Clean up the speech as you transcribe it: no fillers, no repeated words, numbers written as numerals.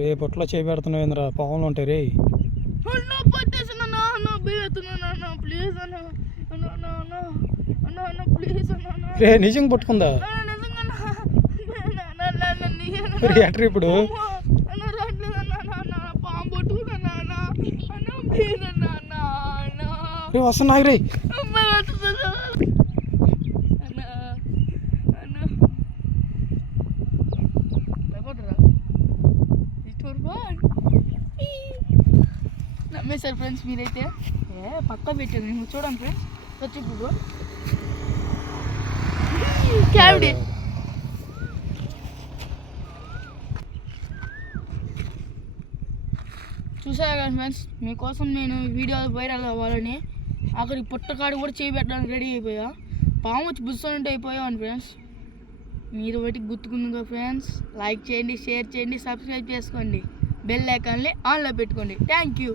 రే పొట్లో చేపెడుతున్నావు ఏంద్రా పావులు ఉంటాయి రే రే నిజంగా పట్టుకుందా ఎట్రీ ఇప్పుడు రే వస్తున్నా రే నమ్మేశారు ఫ్రెండ్స్ మీరైతే పక్క పెట్టాను నేను చూడండి ఫ్రెండ్స్ వచ్చి ఇప్పుడు క్యావిటీ చూసారా కదా ఫ్రెండ్స్ మీకోసం నేను వీడియో వైరల్ అవ్వాలని అక్కడికి పుట్టకాడు కూడా చేయబెట్టడానికి రెడీ అయిపోయా పాము వచ్చి బుస్సంటే అయిపోయాను ఫ్రెండ్స్ మీరు బయటికి గుర్తుకుందిగా ఫ్రెండ్స్ లైక్ చేయండి షేర్ చేయండి సబ్స్క్రైబ్ చేసుకోండి బెల్ ఐకాన్ని ఆన్లో పెట్టుకోండి థ్యాంక్ యూ